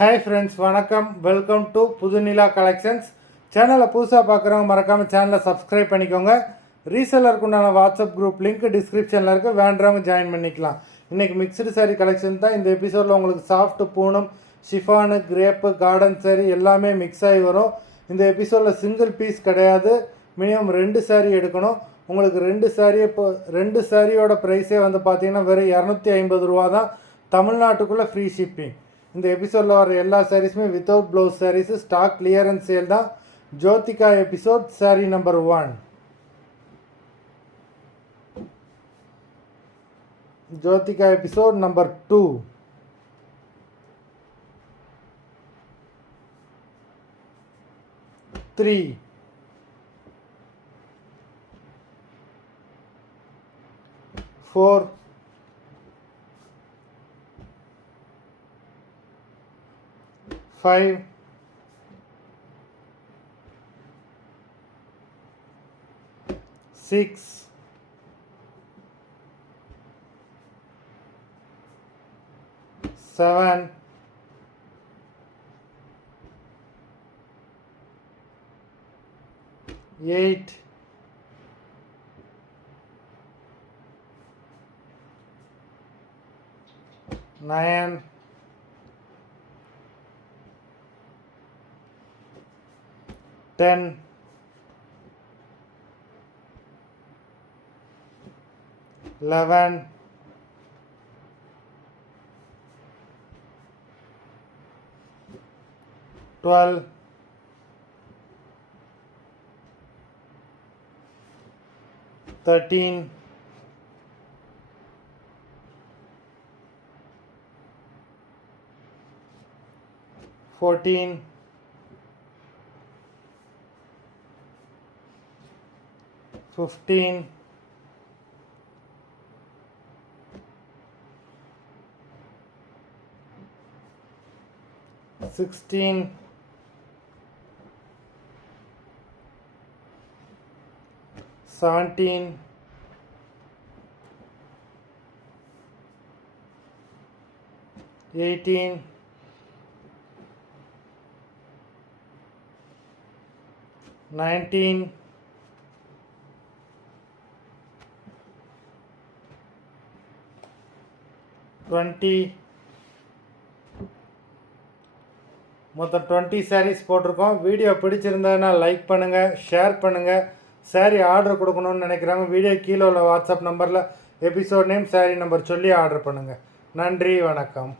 Hi friends, வணக்கம். Welcome to Pudhunila collections. சேனலை புதுசாக பார்க்குறவங்க மறக்காமல் சேனலை சப்ஸ்கிரைப் பண்ணிக்கோங்க. ரீசெல்லருக்கு உண்டான வாட்ஸ்அப் குரூப் லிங்க் டிஸ்கிரிப்ஷனில் இருக்குது, வேண்டவங்க ஜாயின் பண்ணிக்கலாம். இன்றைக்கி மிக்சடு சாரீ கலெக்ஷன் தான். இந்த எபிசோடில் உங்களுக்கு சாஃப்ட் Poonam, chiffon, crepe, garden sari எல்லாமே மிக்ஸ் ஆகி வரும். இந்த எபிசோடில் சிங்கிள் பீஸ் கிடையாது, மினிமம் 2 சாரீ எடுக்கணும். உங்களுக்கு 2 சாரியோட ப்ரைஸே வந்து பார்த்தீங்கன்னா வெறும் 250 ரூபா தான். தமிழ்நாட்டுக்குள்ளே ஃப்ரீ ஷிப்பிங். இந்த எபிசோடில் வர எல்லா சாரீஸுமே without blouse saris, stock clearance sale தான். Jyothika episode sari number 1. Jyothika episode number 2. Three, 4, 5, 6, 7, 8, 9, 10, 11, 12, 13, 14, 15, 16, 17, 18, 19, 20. மொத்தம் 20 சாரீஸ் போட்டிருக்கோம். வீடியோ பிடிச்சிருந்ததுன்னா லைக் பண்ணுங்கள், ஷேர் பண்ணுங்கள். சாரீ ஆர்டர் கொடுக்கணும்னு நினைக்கிறாங்க, வீடியோ கீழே உள்ள வாட்ஸ்அப் நம்பரில் எபிசோட் நேம், சாரீ நம்பர் சொல்லி ஆர்டர் பண்ணுங்கள். நன்றி, வணக்கம்.